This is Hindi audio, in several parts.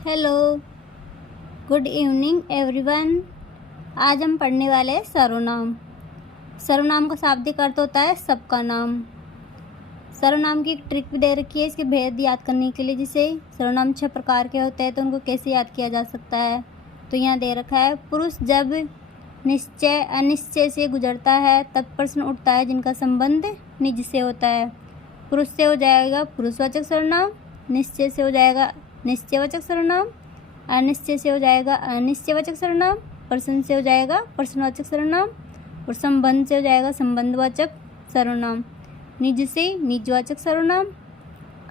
Hello, good evening everyone. आज हम पढ़ने वाले हैं सर्वनाम। सर्वनाम का शाब्दिक अर्थ होता है सबका नाम। सर्वनाम की एक ट्रिक भी दे रखी है इसके भेद याद करने के लिए, जिसे सर्वनाम 6 प्रकार के होते हैं तो उनको कैसे याद किया जा सकता है। तो यहाँ दे रखा है, पुरुष जब निश्चय अनिश्चय से गुजरता है तब प्रश्न उठता है जिनका संबंध निज से होता है। पुरुष से हो जाएगा पुरुषवाचक सर्वनाम, निश्चय से हो जाएगा निश्चयवाचक सर्वनाम, अनिश्चय से हो जाएगा अनिश्चयवाचक सर्वनाम, प्रश्न से हो जाएगा प्रश्नवाचक सर्वनाम और संबंध से हो जाएगा संबंधवाचक सर्वनाम। निज से निजवाचक सर्वनाम।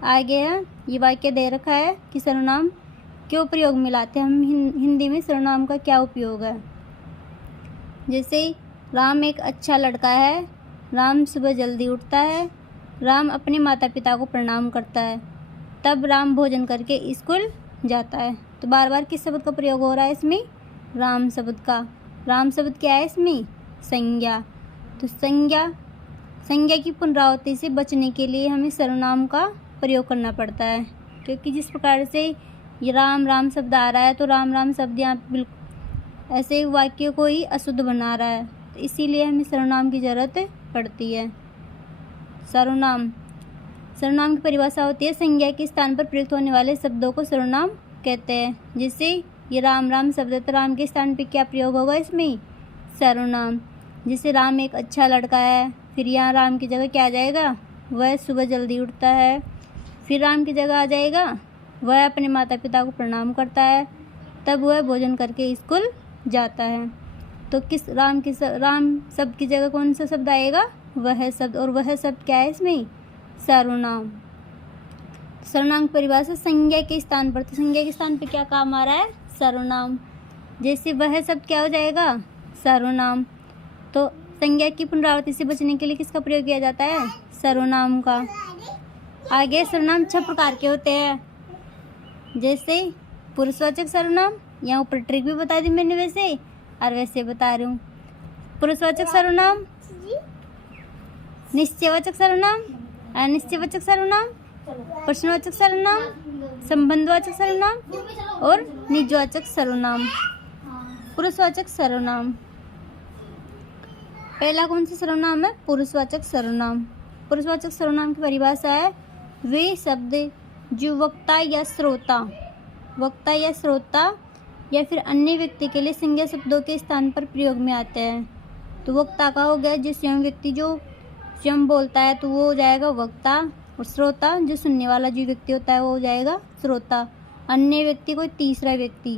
आगे है, ये वाक्य दे रखा है कि सर्वनाम क्यों प्रयोग में लाते हैं हम हिंदी में सर्वनाम का क्या उपयोग है। जैसे राम एक अच्छा लड़का है, राम सुबह जल्दी उठता है, राम अपने माता पिता को प्रणाम करता है, तब राम भोजन करके स्कूल जाता है। तो बार बार किस शब्द का प्रयोग हो रहा है इसमें? राम शब्द का। राम शब्द क्या है इसमें? संज्ञा। तो संज्ञा की पुनरावृत्ति से बचने के लिए हमें सर्वनाम का प्रयोग करना पड़ता है, क्योंकि जिस प्रकार से ये राम राम शब्द आ रहा है तो राम राम शब्द यहाँ बिल्कुल ऐसे वाक्य को ही अशुद्ध बना रहा है, तो इसीलिए हमें सर्वनाम की ज़रूरत पड़ती है। सर्वनाम की परिभाषा होती है, संज्ञा के स्थान पर प्रयुक्त होने वाले शब्दों को सर्वनाम कहते हैं। जैसे ये राम राम शब्द है तो राम के स्थान पर क्या प्रयोग होगा इसमें? सर्वनाम। जैसे राम एक अच्छा लड़का है, फिर यहाँ राम की जगह क्या आ जाएगा? वह सुबह जल्दी उठता है। फिर राम की जगह आ जाएगा वह अपने माता पिता को प्रणाम करता है, तब वह भोजन करके स्कूल जाता है। तो राम शब्द की जगह कौन सा शब्द आएगा? वह शब्द। और वह शब्द क्या है इसमें? सर्वनाम। सर्वनाम की परिभाषा संज्ञा के स्थान पर, तो संज्ञा के स्थान पर क्या काम आ रहा है? सर्वनाम। जैसे वह शब्द क्या हो जाएगा? सर्वनाम। तो संज्ञा की पुनरावृत्ति से बचने के लिए किसका प्रयोग किया जाता है? सर्वनाम का। आगे सर्वनाम 6 प्रकार के होते हैं। जैसे पुरुषवाचक सर्वनाम, यहाँ ऊपर ट्रिक भी बता दी मैंने वैसे और वैसे बता रही हूँ। पुरुषवाचक सर्वनाम, निश्चयवाचक सर्वनाम, अनिश्चयवाचक सर्वनाम, प्रश्नवाचक सर्वनाम, संबंधवाचक सर्वनाम और निजवाचक सर्वनाम। पुरुषवाचक सर्वनाम, पहला कौन सा सर्वनाम है? पुरुषवाचक सर्वनाम। पुरुषवाचक सर्वनाम की परिभाषा है, वे शब्द जो वक्ता या श्रोता या फिर अन्य व्यक्ति के लिए संज्ञा शब्दों के स्थान पर प्रयोग में आते हैं। तो वक्ता का हो गया जो स्वयं व्यक्ति जो स्वयं बोलता है तो वो हो जाएगा वक्ता, और श्रोता जो सुनने वाला जो व्यक्ति होता है वो हो जाएगा श्रोता। अन्य व्यक्ति कोई तीसरा व्यक्ति,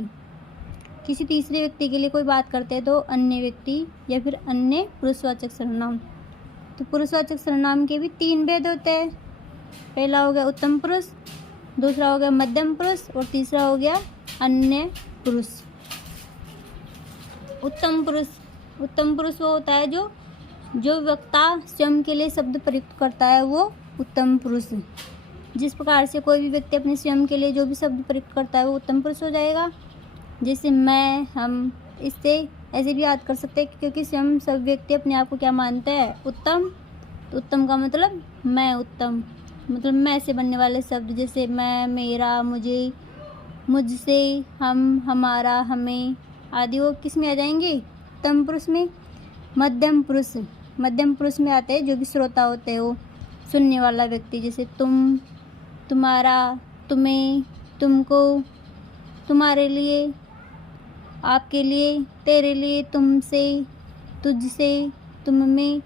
किसी तीसरे व्यक्ति के लिए कोई बात करते हैं तो अन्य व्यक्ति या फिर अन्य पुरुषवाचक सर्वनाम। तो पुरुषवाचक सर्वनाम के भी 3 भेद होते हैं। पहला हो गया उत्तम पुरुष, दूसरा हो गया मध्यम पुरुष और तीसरा हो गया अन्य पुरुष। उत्तम पुरुष वो होता है जो वक्ता स्वयं के लिए शब्द प्रयुक्त करता है, वो उत्तम पुरुष। जिस प्रकार से कोई भी व्यक्ति अपने स्वयं के लिए जो भी शब्द प्रयुक्त करता है वो उत्तम पुरुष हो जाएगा। जैसे मैं, हम, इससे ऐसे भी याद कर सकते हैं क्योंकि स्वयं सब व्यक्ति अपने आप को क्या मानते हैं? उत्तम। तो उत्तम का मतलब मैं उत्तम, मतलब मैं से बनने वाले शब्द जैसे मैं, मेरा, मुझे, मुझसे, हम, हमारा, हमें आदि वो किस में आ जाएंगे? उत्तम पुरुष में। मध्यम पुरुष में आते हैं जो भी श्रोता होते हैं, वो सुनने वाला व्यक्ति, जैसे तुम, तुम्हारा, तुम्हें, तुमको, तुम्हारे लिए, आपके लिए, तेरे लिए, तुमसे, तुझसे, तुम में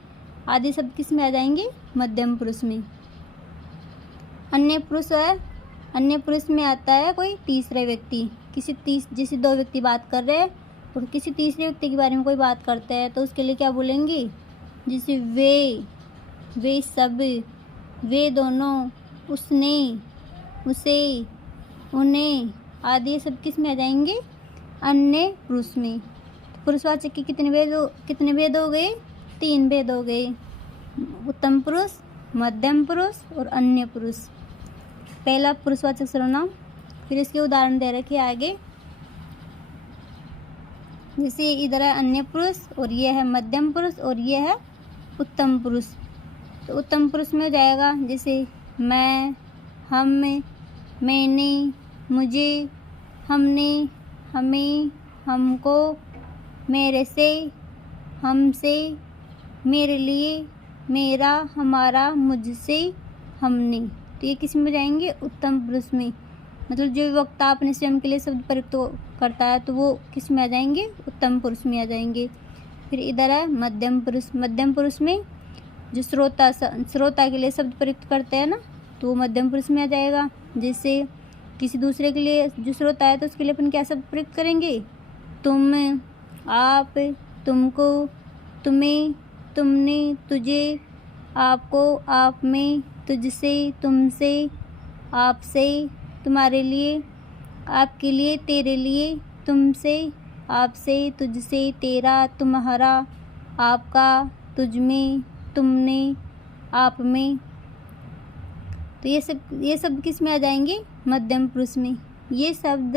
आदि सब किस में आ जाएंगे? मध्यम पुरुष में। अन्य पुरुष में आता है कोई तीसरा व्यक्ति, जैसे 2 व्यक्ति बात कर रहे हैं और किसी तीसरे व्यक्ति के बारे में कोई बात करते हैं तो उसके लिए क्या बोलेंगे? जैसे वे सब, वे दोनों, उसने, उसे, उन्हें आदि सब किस में आ जाएंगे? अन्य पुरुष में। पुरुषवाचक के कितने भेद हो गए? 3 भेद हो गए, उत्तम पुरुष, मध्यम पुरुष और अन्य पुरुष। पहला पुरुषवाचक सर्वनाम, फिर इसके उदाहरण दे रखे आगे। जैसे इधर है अन्य पुरुष और ये है मध्यम पुरुष और ये है उत्तम पुरुष। तो उत्तम पुरुष में हो जाएगा जैसे मैं, हम, मैंने, मुझे, हमने, हमें, हमको, मेरे से, हमसे, मेरे लिए, मेरा, हमारा, मुझसे, हमने। तो ये किस में जाएंगे? उत्तम पुरुष में। मतलब जो वक्ता अपने स्वयं के लिए शब्द प्रयुक्त करता है तो वो किस में आ जाएंगे? उत्तम पुरुष में आ जाएंगे। फिर इधर है मध्यम पुरुष। मध्यम पुरुष में जो श्रोता के लिए शब्द प्रयुक्त करते हैं ना, तो वो मध्यम पुरुष में आ जाएगा। जैसे किसी दूसरे के लिए जो श्रोता है तो उसके लिए अपन क्या शब्द प्रयुक्त करेंगे? तुम, आप, तुमको, तुम्हें, तुमने, तुझे, आपको, आप में, तुझसे, तुमसे, आपसे, तुम्हारे लिए, आपके लिए, तेरे लिए, तुमसे, आपसे, तुझसे, तेरा, तुम्हारा, आपका, तुझमें, तुमने, आप में। तो ये शब्द किस में आ जाएंगे? मध्यम पुरुष में। ये शब्द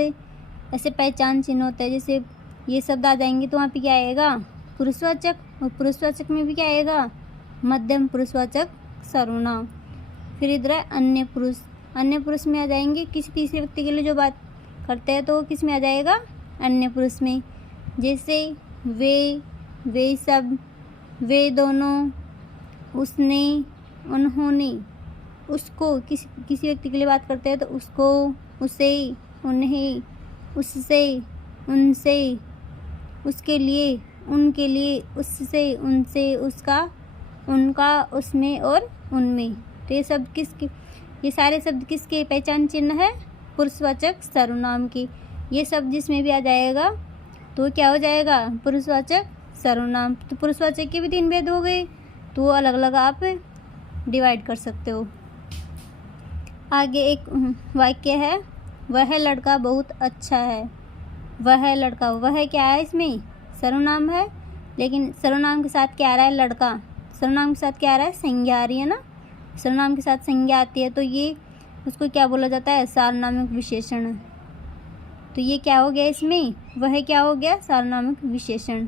ऐसे पहचान चिन्ह होते हैं। जैसे ये शब्द आ जाएंगे तो वहाँ पे क्या आएगा? पुरुषवाचक। और पुरुषवाचक में भी क्या आएगा? मध्यम पुरुषवाचक सर्वनाम। फिर इधर है अन्य पुरुष। अन्य पुरुष में आ जाएंगे किसी तीसरे व्यक्ति के लिए जो बात करते हैं तो वो किस में आ जाएगा? अन्य पुरुष में। जैसे वे सब, वे दोनों, उसने, उन्होंने। उसको किसी व्यक्ति के लिए बात करते हैं तो उसको, उसे, उन्हें, उससे, उनसे, उसके लिए, उनके लिए, उससे, उनसे, उसका, उनका, उसमें और उनमें। तो ये सारे शब्द किसके पहचान चिन्ह है? पुरुषवाचक सर्वनाम की। ये शब्द जिसमें भी आ जाएगा तो क्या हो जाएगा? पुरुषवाचक सर्वनाम। तो पुरुषवाचक के भी 3 भेद हो गए, तो वो अलग अलग आप डिवाइड कर सकते हो। आगे एक वाक्य है, वह लड़का बहुत अच्छा है। वह लड़का, वह क्या है? इसमें सर्वनाम है, लेकिन सर्वनाम के साथ क्या आ रहा है? लड़का। सर्वनाम के साथ क्या आ रहा है? संज्ञा आ रही है ना। सर्वनाम के साथ संज्ञा आती है तो ये उसको क्या बोला जाता है? सार्वनामिक विशेषण। तो ये क्या हो गया इसमें? वह क्या हो गया? सार्वनामिक विशेषण।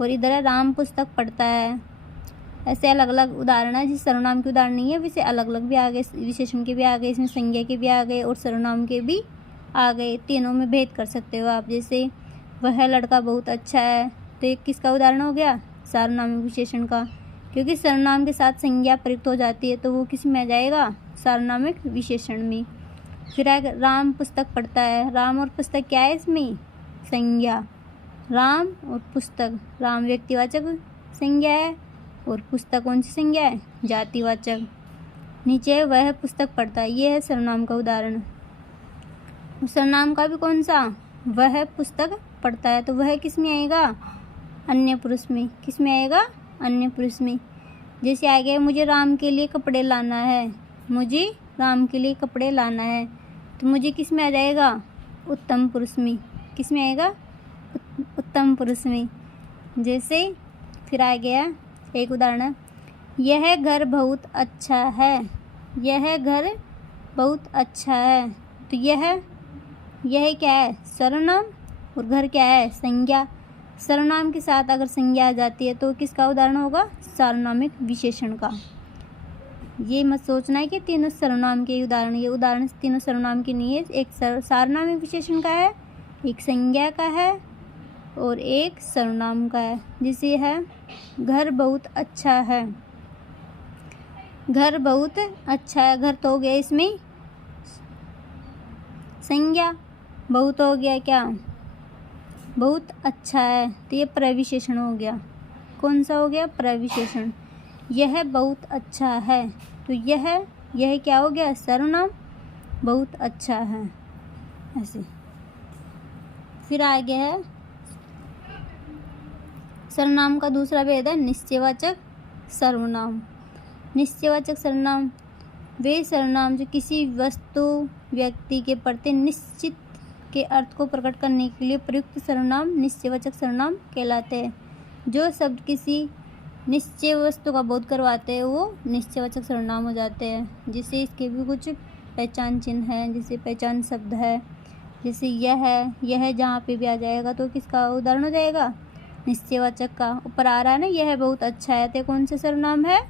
और इधर है राम पुस्तक पढ़ता है। ऐसे अलग अलग उदाहरण है। जिस सर्वनाम के उदाहरण नहीं है वैसे अलग अलग भी आ गए, विशेषण के भी आ गए, इसमें संज्ञा के भी आ गए और सर्वनाम के भी आ गए। तीनों में भेद कर सकते हो आप। जैसे वह लड़का बहुत अच्छा है, तो एक किसका उदाहरण हो गया? सार्वनामिक विशेषण का। क्योंकि सर्वनाम के साथ संज्ञा प्रयुक्त हो जाती है तो वो किस में आ जाएगा? सार्वनामिक विशेषण में। फिर आगे राम पुस्तक पढ़ता है। राम और पुस्तक क्या है इसमें? संज्ञा। राम और पुस्तक, राम व्यक्तिवाचक संज्ञा है और पुस्तक कौन सी संज्ञा है? जातिवाचक। नीचे वह पुस्तक पढ़ता है, ये है सर्वनाम का उदाहरण। सर्वनाम का भी कौन सा? वह पुस्तक पढ़ता है। तो वह किस में आएगा? अन्य पुरुष में। किस में आएगा? अन्य पुरुष में। जैसे आगे मुझे राम के लिए कपड़े लाना है। मुझे राम के लिए कपड़े लाना है, तो मुझे किस में आ जाएगा? उत्तम पुरुष में। किस में आएगा? उत्तम पुरुष में। जैसे फिर आ गया एक उदाहरण है, यह घर बहुत अच्छा है। यह घर बहुत अच्छा है। तो यह क्या है? सर्वनाम। और घर क्या है? संज्ञा। सर्वनाम के साथ अगर संज्ञा आ जाती है तो किसका उदाहरण होगा? सार्वनामिक विशेषण का। ये मत सोचना है कि तीनों सर्वनाम के उदाहरण, ये उदाहरण तीनों सर्वनाम के नहीं है। एक सार्वनामिक विशेषण का है, एक संज्ञा का है और एक सर्वनाम का है। जैसे है घर बहुत अच्छा है। घर बहुत अच्छा है। घर तो हो गया इसमें संज्ञा, बहुत हो गया क्या? बहुत अच्छा है, तो ये प्रविशेषण हो गया। कौन सा हो गया? प्रविशेषण। यह बहुत अच्छा है, तो यह क्या हो गया? सर्वनाम। बहुत अच्छा है ऐसे। फिर आगे है सर्वनाम का दूसरा भेद है निश्चयवाचक सर्वनाम। निश्चयवाचक सर्वनाम वे सर्वनाम जो किसी वस्तु, व्यक्ति के प्रति निश्चित के अर्थ को प्रकट करने के लिए प्रयुक्त सर्वनाम निश्चयवाचक सर्वनाम कहलाते हैं। जो शब्द किसी निश्चय वस्तु का बोध करवाते हैं वो निश्चयवाचक सर्वनाम हो जाते हैं। जैसे इसके भी कुछ पहचान चिन्ह हैं, जैसे पहचान शब्द है, जैसे यह जहाँ पे भी आ जाएगा तो किसका उदाहरण हो जाएगा? निश्चयवाचक का। ऊपर आ रहा है ना, यह बहुत अच्छा है, तो कौन सा सर्वनाम है?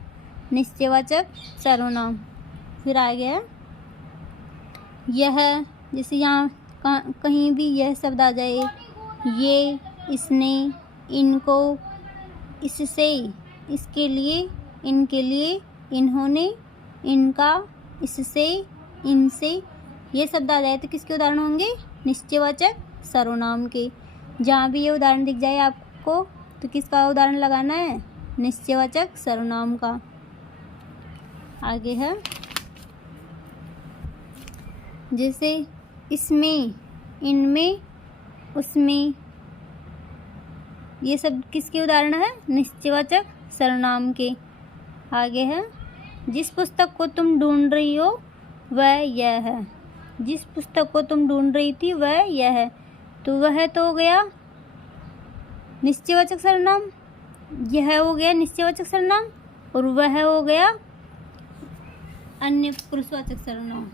निश्चयवाचक सर्वनाम। फिर आ गया यह, जैसे यहाँ कहीं भी यह शब्द आ जाए, ये, इसने, इनको, इससे, इसके लिए, इनके लिए, इन्होंने, इनका, इससे, इनसे, ये शब्द आ जाए तो किसके उदाहरण होंगे? निश्चयवाचक सर्वनाम के। जहाँ भी ये उदाहरण दिख जाए आपको तो किसका उदाहरण लगाना है? निश्चयवाचक सर्वनाम का। आगे है जैसे इसमें, इनमें, उसमें, ये सब किसके उदाहरण है? निश्चयवाचक सर्वनाम के। आगे है जिस पुस्तक को तुम ढूंढ रही हो वह यह है। जिस पुस्तक को तुम ढूंढ रही थी वह यह है, तो वह तो हो गया निश्चयवाचक सर्वनाम, यह हो गया निश्चयवाचक सर्वनाम, और वह हो गया अन्य पुरुषवाचक सर्वनाम।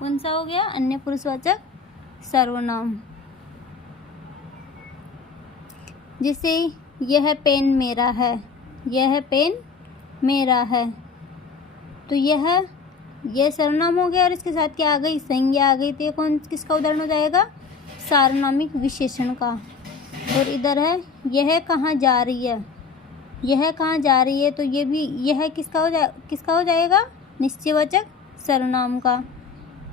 कौन सा हो गया? अन्य पुरुषवाचक सर्वनाम। जैसे यह पेन मेरा है, यह पेन मेरा है, तो यह सर्वनाम हो गया और इसके साथ क्या आ गई? संज्ञा आ गई, तो ये कौन किसका उदाहरण हो जाएगा? सार्वनामिक विशेषण का। और इधर है यह कहाँ जा रही है, यह कहाँ जा रही है, तो ये भी यह किसका हो जाएगा? निश्चयवाचक सर्वनाम का।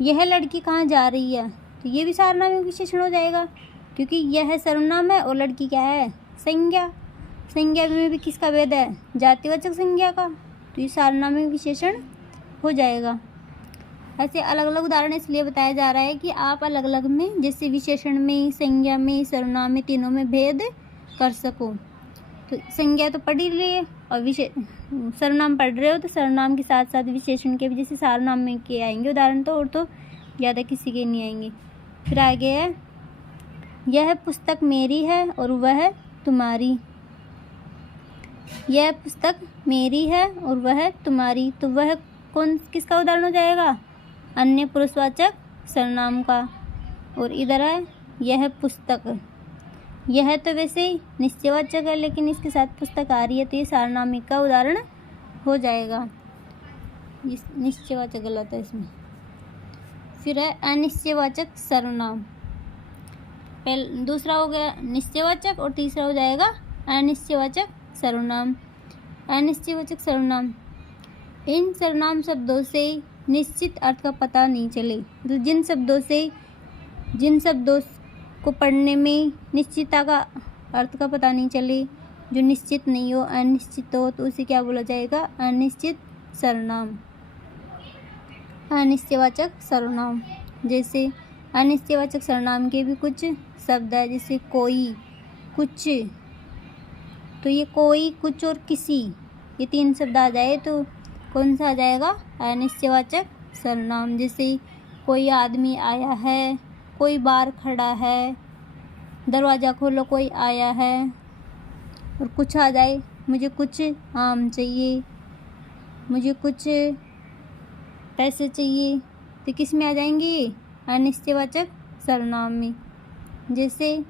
यह लड़की कहाँ जा रही है, तो ये भी सार्वनामिक विशेषण हो जाएगा, क्योंकि यह सर्वनाम है और लड़की क्या है? संज्ञा। संज्ञा में भी किसका भेद है? जातिवाचक संज्ञा का, तो ये सार्वनामिक विशेषण हो जाएगा। ऐसे अलग अलग उदाहरण इसलिए बताया जा रहा है कि आप अलग अलग में, जैसे विशेषण में, संज्ञा में, सर्वनाम में, तीनों में भेद कर सको। तो संज्ञा तो पढ़ ही लिए और सर्वनाम पढ़ रहे हो, तो सर्वनाम के साथ साथ विशेषण के भी जैसे सार्वनाम में के आएंगे उदाहरण, तो और तो ज़्यादा किसी के नहीं आएंगे। फिर आगे है यह पुस्तक मेरी है और वह तुम्हारी। यह पुस्तक मेरी है और वह तुम्हारी, तो वह कौन किसका उदाहरण हो जाएगा? अन्य पुरुषवाचक सर्वनाम का। और इधर है यह पुस्तक, यह तो वैसे निश्चयवाचक है लेकिन इसके साथ पुस्तक आ रही है, तो ये सार्वनामिक का उदाहरण हो जाएगा। इस निश्चयवाचक गलत है इसमें। फिर है अनिश्चयवाचक सर्वनाम। दूसरा हो गया निश्चयवाचक और तीसरा हो जाएगा अनिश्चयवाचक सर्वनाम। अनिश्चयवाचक सर्वनाम, इन सर्वनाम शब्दों से निश्चित अर्थ का पता नहीं चले, तो जिन शब्दों को पढ़ने में निश्चितता का अर्थ का पता नहीं चले, जो निश्चित नहीं हो, अनिश्चित हो, तो उसे क्या बोला जाएगा? अनिश्चित सर्वनाम। अनिश्चयवाचक सर्वनाम, जैसे अनिश्चयवाचक सर्वनाम के भी कुछ शब्द है, जैसे कोई, कुछ, तो ये कोई, कुछ और किसी, ये तीन शब्द आ जाए तो कौन सा आ जाएगा? अनिश्चयवाचक सर्वनाम। जैसे कोई आदमी आया है, कोई बाहर खड़ा है, दरवाज़ा खोलो कोई आया है, और कुछ आ जाए, मुझे कुछ आम चाहिए, मुझे कुछ पैसे चाहिए, तो किस में आ जाएंगे ये? अनिश्चयवाचक सर्वनाम में। जैसे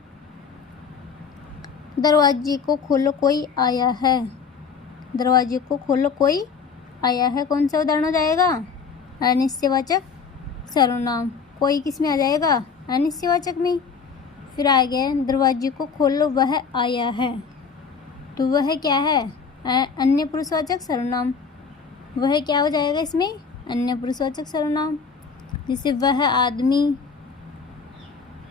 दरवाजे को खोलो कोई आया है, दरवाजे को खोलो कोई आया है, कौन सा उदाहरण हो जाएगा? अनिश्चयवाचक सर्वनाम। कोई किस में आ जाएगा? अनिश्चयवाचक में। फिर आ गया दरवाजे को खोलो वह आया है, तो वह क्या है? अन्य पुरुषवाचक सर्वनाम। वह क्या हो जाएगा इसमें? अन्य पुरुषवाचक सर्वनाम। जैसे वह आदमी,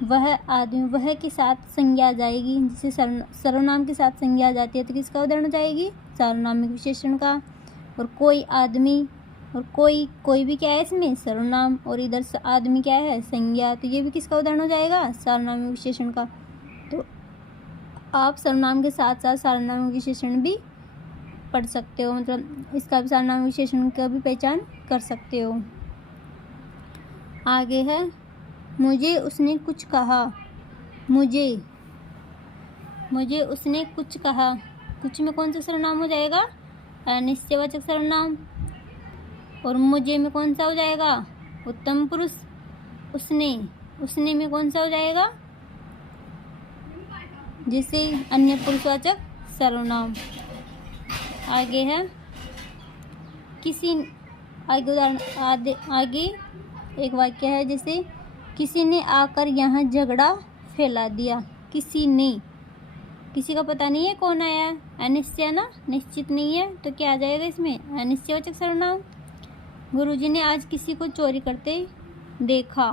वह के साथ संज्ञा आ जाएगी, जिसे सर्वनाम के साथ संज्ञा आ जाती है तो किसका उदाहरण हो जाएगी? सार्वनामिक विशेषण का। और कोई आदमी, और कोई भी क्या है इसमें? सर्वनाम, और इधर आदमी क्या है? संज्ञा, तो ये भी किसका उदाहरण हो जाएगा? सार्वनामिक विशेषण का। तो आप सर्वनाम के साथ साथ सार्वनामिक विशेषण भी पढ़ सकते हो, मतलब इसका भी सार्वनामिक विशेषण का भी पहचान कर सकते हो। आगे है मुझे उसने कुछ कहा। मुझे उसने कुछ कहा, कुछ में कौन सा सर्वनाम हो जाएगा? अनिश्चयवाचक सर्वनाम। और मुझे में कौन सा हो जाएगा? उत्तम पुरुष। उसने में कौन सा हो जाएगा? जैसे अन्य पुरुषवाचक सर्वनाम। आगे है किसी, आगे उदाहरण आगे एक वाक्य है, जैसे किसी ने आकर यहाँ झगड़ा फैला दिया। किसी ने, किसी का पता नहीं है कौन आया है, अनिश्चय ना, निश्चित नहीं है, तो क्या आ जाएगा इसमें, अनिश्चयवाचक सर्वनाम। गुरुजी ने आज किसी को चोरी करते देखा।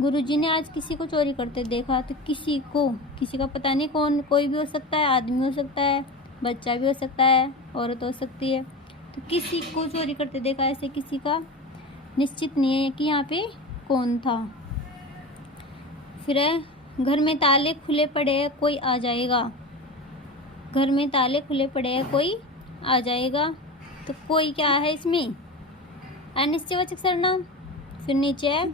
गुरुजी ने आज किसी को चोरी करते देखा, तो किसी को, किसी का पता नहीं कौन, कोई भी हो सकता है, आदमी हो सकता है, बच्चा भी हो सकता है, औरत हो सकती है। तो किसी को चोरी करते देखा, ऐसे किसी का निश्चित नहीं है कि यहाँ पे कौन था। फिर है, घर में ताले खुले पड़े हैं, कोई आ जाएगा। घर में ताले खुले पड़े हैं, कोई आ जाएगा, तो कोई क्या है इसमें, अनिश्चयवाचक सर्वनाम। फिर नीचे है,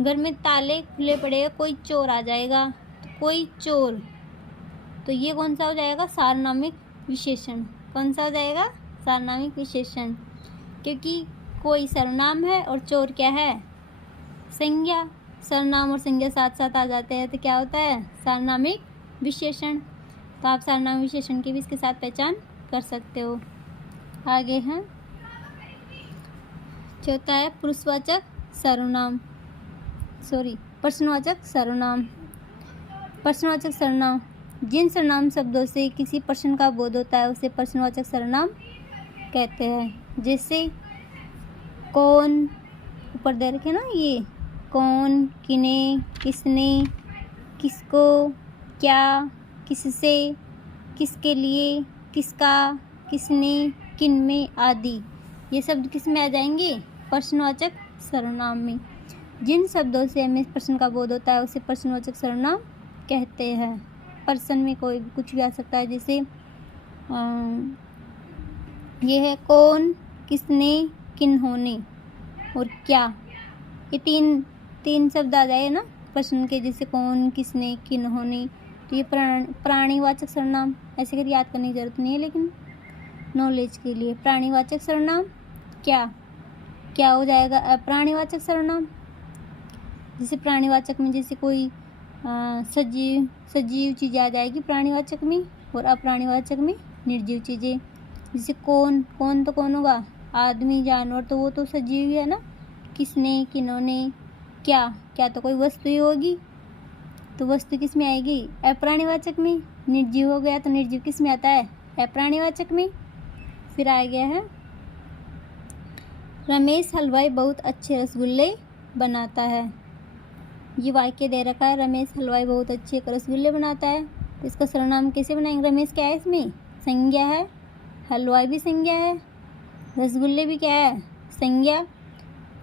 घर में ताले खुले पड़े हैं, कोई चोर आ जाएगा, तो कोई चोर, तो ये कौन सा हो जाएगा, सार्वनामिक विशेषण। कौन सा हो जाएगा, सार्वनामिक विशेषण, क्योंकि कोई सर्वनाम है और चोर क्या है, संज्ञा। सर्वनाम और संज्ञा साथ साथ आ जाते हैं तो क्या होता है, सार्वनामिक विशेषण। तो आप सार्वनामिक विशेषण की भी इसके साथ पहचान कर सकते हो। आगे है चौथा है पुरुषवाचक सर्वनाम, प्रश्नवाचक सर्वनाम। प्रश्नवाचक सर्वनाम, जिन सर्वनाम शब्दों से किसी प्रश्न का बोध होता है उसे प्रश्नवाचक सर्वनाम कहते हैं। जैसे कौन, ऊपर दे रखे ना ये, कौन, किने, किसने, किसको, क्या, किससे, किसके लिए, किसका, किसने, किनमें आदि, ये शब्द किस में आ जाएंगे, प्रश्नवाचक सर्वनाम में। जिन शब्दों से हमें प्रश्न का बोध होता है उसे प्रश्नवाचक सर्वनाम कहते हैं। प्रश्न में कोई भी कुछ भी आ सकता है, जैसे ये है कौन, किसने, किन्होंने और क्या, ये तीन शब्द आ जाए ना प्रश्न के, जैसे कौन, किसने, किन्होंने, तो ये प्राणीवाचक सर्वनाम। ऐसे कर याद करने की जरूरत नहीं है, लेकिन नॉलेज के लिए। प्राणीवाचक सर्वनाम क्या हो जाएगा, अप्राणीवाचक सर्वनाम। जैसे प्राणीवाचक में जैसे कोई सजीव चीज़ें आ जाएगी प्राणीवाचक में, और अप्राणीवाचक में निर्जीव चीज़ें। जैसे कौन तो कौन होगा, आदमी, जानवर, तो वो तो सजीव ही है ना। किसने, किन्होंने, क्या तो कोई वस्तु ही होगी, तो वस्तु किस में आएगी, अप्राणीवाचक में। निर्जीव हो गया तो निर्जीव किस में आता है, अप्राणीवाचक में। फिर आ गया है, रमेश हलवाई बहुत अच्छे रसगुल्ले बनाता है। ये वाक्य दे रखा है, रमेश हलवाई बहुत अच्छे रसगुल्ले बनाता है। तो इसका सर्वनाम कैसे बनाएंगे, रमेश क्या है इसमें, संज्ञा है, हलवाई भी संज्ञा है, रसगुल्ले भी क्या है, संज्ञा।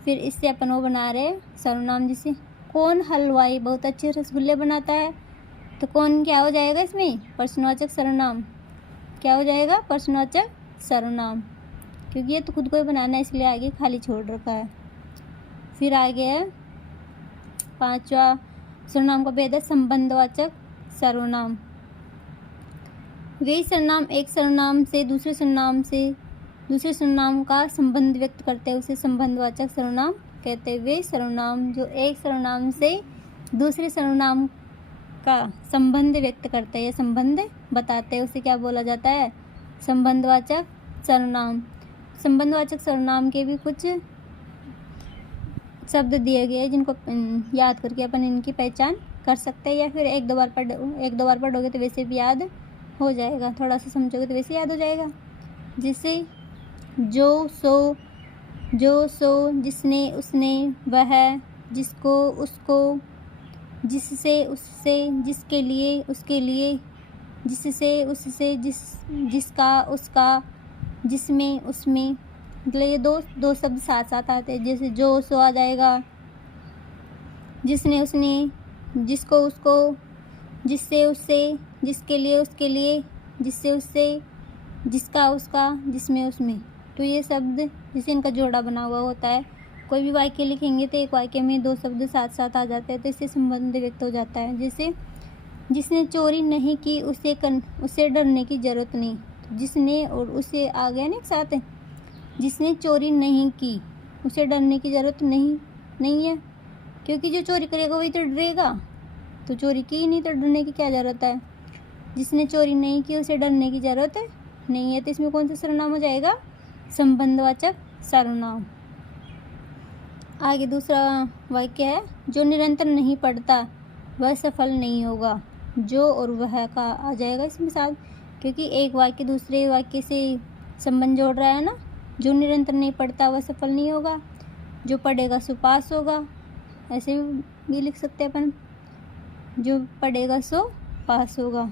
फिर इससे अपन वो बना रहे सर्वनाम, जैसे कौन हलवाई बहुत अच्छे रसगुल्ले बनाता है, तो कौन क्या हो जाएगा इसमें, प्रश्नवाचक सर्वनाम। क्या हो जाएगा, प्रश्नवाचक सर्वनाम, क्योंकि ये तो खुद को ही बनाना है इसलिए आगे खाली छोड़ रखा है। फिर आगे है पांचवा सर्वनाम का भेद है संबंधवाचक सर्वनाम। वे सर्वनाम एक सर्वनाम से दूसरे सर्वनाम का संबंध व्यक्त करते हैं उसे संबंधवाचक सर्वनाम कहते हैं। वे सर्वनाम जो एक सर्वनाम से दूसरे सर्वनाम का संबंध व्यक्त करते हैं या संबंध बताते हैं उसे क्या बोला जाता है, संबंधवाचक सर्वनाम। संबंधवाचक सर्वनाम के भी कुछ शब्द दिए गए हैं जिनको याद करके अपन इनकी पहचान कर सकते हैं, या फिर एक दो बार पढ़ोगे तो वैसे भी याद हो जाएगा, थोड़ा सा समझोगे तो वैसे याद हो जाएगा। जैसे जो सो, जिसने, उसने, वह, जिसको, उसको, जिससे, उससे, जिसके लिए, उसके लिए, जिससे, उससे, जिसका, उसका, जिसमें, उसमें। मतलब ये दो शब्द साथ साथ आते हैं। जैसे जो सो आ जाएगा, जिसने, उसने, जिसको, उसको, जिससे, उससे, जिसके लिए, उसके लिए, जिससे, उससे, जिसका, उसका, जिसमें, उसमें। तो ये शब्द जैसे इनका जोड़ा बना हुआ होता है। कोई भी वाक्य लिखेंगे तो एक वाक्य में दो शब्द साथ साथ आ जाते हैं, तो इससे संबंध व्यक्त हो जाता है। जैसे जिसने चोरी नहीं की उसे डरने की ज़रूरत नहीं, तो जिसने और उसे आ गया ना एक साथ। जिसने चोरी नहीं की उसे डरने की ज़रूरत नहीं है, क्योंकि जो चोरी करेगा वही तो डरेगा, तो चोरी की ही नहीं तो डरने की क्या ज़रूरत है। जिसने चोरी नहीं की उसे डरने की ज़रूरत नहीं है, तो इसमें कौन सा सर्वनाम हो जाएगा, संबंधवाचक सर्वनाम। आगे दूसरा वाक्य है, जो निरंतर नहीं पढ़ता वह सफल नहीं होगा। जो और वह का आ जाएगा इसमें साथ, क्योंकि एक वाक्य दूसरे वाक्य से संबंध जोड़ रहा है ना। जो निरंतर नहीं पढ़ता वह सफल नहीं होगा, जो पढ़ेगा सो पास होगा, ऐसे भी लिख सकते हैं अपन। जो पढ़ेगा सो पास होगा।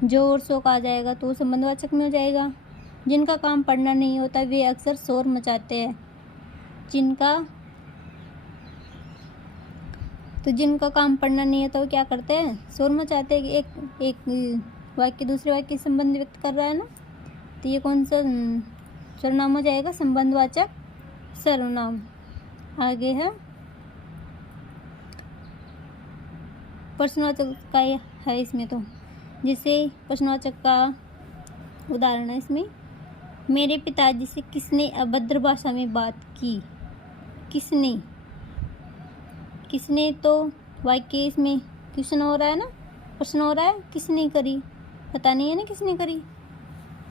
जो और सो का आ जाएगा तो संबंधवाचक में हो जाएगा। जिनका काम पढ़ना नहीं होता वे अक्सर शोर मचाते हैं। जिनका काम पढ़ना नहीं होता वो क्या करते हैं, शोर मचाते हैं। एक वाक्य दूसरे वाक्य से संबंध व्यक्त कर रहा है ना, तो ये कौन सा सर्वनाम हो जाएगा, संबंधवाचक सर्वनाम। आगे है प्रश्नवाचक का है इसमें, तो जैसे प्रश्नवाचक का उदाहरण है इसमें, मेरे पिताजी से किसने अभद्र भाषा में बात की। किसने तो वाक्य इसमें क्वेश्चन हो रहा है ना, प्रश्न हो रहा है, किसने करी, पता नहीं है ना किसने करी।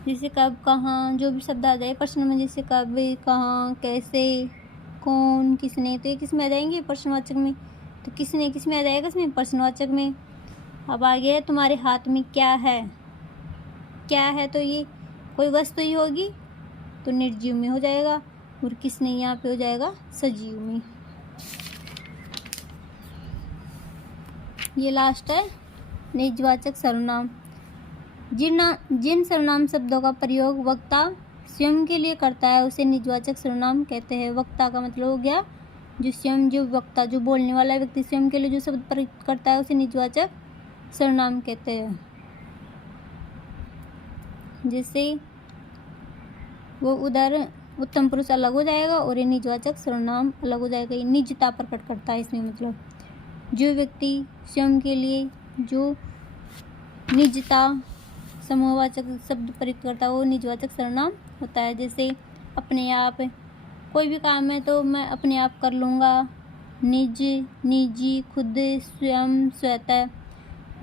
जैसे कब, कहाँ, जो भी शब्द आ जाए प्रश्न में, जैसे कब, कहाँ, कैसे, कौन, किसने, तो ये किस में आ जाएंगे, प्रश्नवाचक में। तो किसने किस में आ जाएगा, इसमें प्रश्नवाचक में। अब आगे है, तुम्हारे हाथ में क्या है। क्या है तो ये कोई वस्तु ही होगी, तो निर्जीव में हो जाएगा, और किसने यहाँ पे हो जाएगा सजीव में। ये लास्ट है निजवाचक सर्वनाम। जिन सर्वनाम शब्दों का प्रयोग वक्ता स्वयं के लिए करता है उसे निजवाचक सर्वनाम कहते हैं। वक्ता का मतलब हो गया जो स्वयं, जो वक्ता, जो बोलने वाला व्यक्ति स्वयं के लिए जो शब्द प्रयोग करता है उसे निजवाचक सर्वनाम कहते हैं। जैसे वो उधर उत्तम पुरुष अलग हो जाएगा और ये निजवाचक सर्वनाम अलग हो जाएगा। ये निजता प्रकट करता है इसमें, मतलब जो व्यक्ति स्वयं के लिए जो निजता समूहवाचक शब्द प्रयुक्त करता है वो निजवाचक सर्वनाम होता है। जैसे अपने आप, कोई भी काम है तो मैं अपने आप कर लूँगा, निज, निजी, खुद, स्वयं, स्वतः।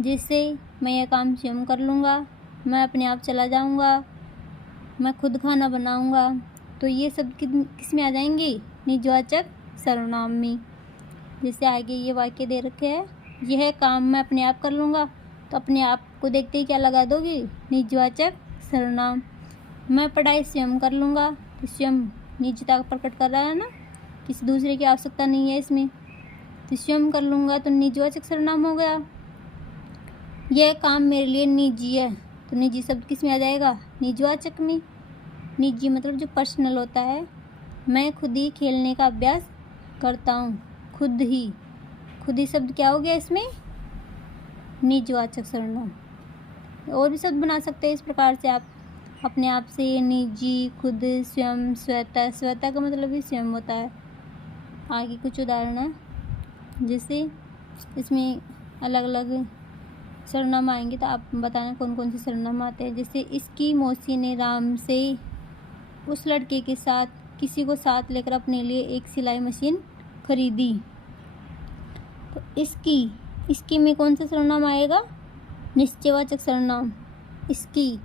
जैसे मैं यह काम स्वयं कर लूँगा, मैं अपने आप चला जाऊँगा, मैं खुद खाना बनाऊँगा, तो ये सब किस में आ जाएंगे, निजवाचक सर्वनाम में। जैसे आगे ये वाक्य दे रखे हैं, यह काम मैं अपने आप कर लूँगा, तो अपने आप को देखते ही क्या लगा दोगे, निजवाचक सर्वनाम। मैं पढ़ाई स्वयं कर लूँगा, तो स्वयं निजता प्रकट कर रहा है ना, किसी दूसरे की आवश्यकता नहीं है इसमें, तो स्वयं कर लूँगा तो निजवाचक सर्वनाम हो गया। यह काम मेरे लिए निजी है, तो निजी शब्द किस में आ जाएगा, निजवाचक में। निजी मतलब जो पर्सनल होता है। मैं खुद ही खेलने का अभ्यास करता हूँ, खुद ही शब्द क्या हो गया इसमें, निजवाचक सर्वनाम। और भी शब्द बना सकते हैं इस प्रकार से आप अपने आप से, निजी, खुद, स्वयं, स्वतः। स्वतः का मतलब भी स्वयं होता है। आगे कुछ उदाहरण है, जैसे इसमें अलग अलग सर्वनाम आएंगे तो आप बताना कौन कौन से सर्वनाम आते हैं। जैसे इसकी मौसी ने राम से उस लड़के के साथ किसी को साथ लेकर अपने लिए एक सिलाई मशीन खरीदी। तो इसकी में कौन सा सर्वनाम आएगा, निश्चयवाचक सर्वनाम। इसकी,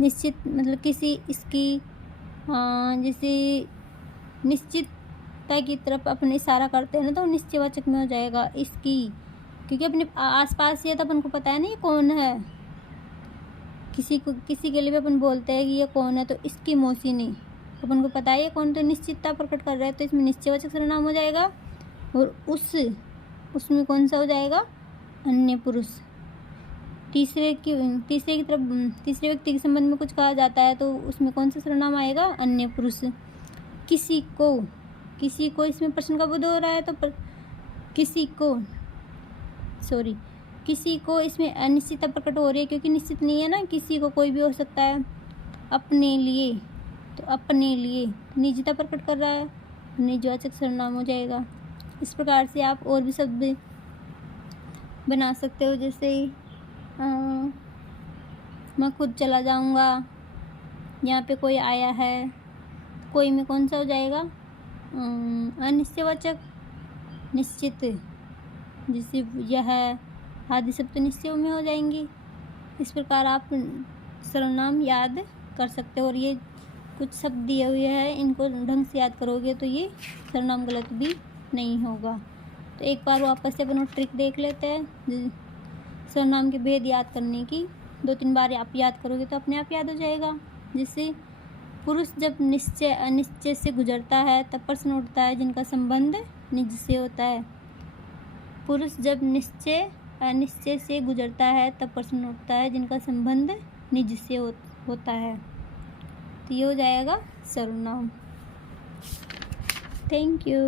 निश्चित मतलब किसी, इसकी, जैसे निश्चितता की तरफ अपने इशारा करते हैं ना, तो निश्चयवाचक में हो जाएगा इसकी, क्योंकि अपने आसपास ही है तो अपन को पता है ना ये कौन है। किसी के लिए भी अपन बोलते हैं कि ये कौन है, तो इसकी मौसी ने, अपन को पता है ये कौन, तो निश्चितता प्रकट कर रहा है, तो इसमें निश्चयवाचक सर्वनाम हो जाएगा। और उसमें कौन सा हो जाएगा, अन्य पुरुष। तीसरे व्यक्ति के संबंध में कुछ कहा जाता है तो उसमें कौन सा सर्वनाम आएगा, अन्य पुरुष। किसी को इसमें प्रश्न का बोध हो रहा है तो किसी को इसमें अनिश्चितता प्रकट हो रही है, क्योंकि निश्चित नहीं है ना, किसी को कोई भी हो सकता है। अपने लिए, तो अपने लिए निजता प्रकट कर रहा है, निजवाचक सर्वनाम हो जाएगा। इस प्रकार से आप और भी शब्द बना सकते हो। जैसे मैं खुद चला जाऊंगा, यहाँ पे कोई आया है, कोई में कौन सा हो जाएगा, अनिश्चयवाचक। निश्चित, जैसे यह आदि शब्द तो निश्चय में हो जाएंगे। इस प्रकार आप सर्वनाम याद कर सकते हो और ये कुछ शब्द दिए हुए हैं, इनको ढंग से याद करोगे तो ये सर्वनाम गलत भी नहीं होगा। तो एक बार वापस से अपन ट्रिक देख लेते हैं सर्वनाम के भेद याद करने की। 2-3 बार आप याद करोगे तो अपने आप याद हो जाएगा। जैसे पुरुष जब निश्चय अनिश्चय से गुजरता है तब प्रश्न उठता है जिनका संबंध निज से होता है। पुरुष जब निश्चय अनिश्चय से गुजरता है तब प्रश्न उठता है जिनका संबंध निज से होता है। तो ये हो जाएगा सर्वनाम। Thank you.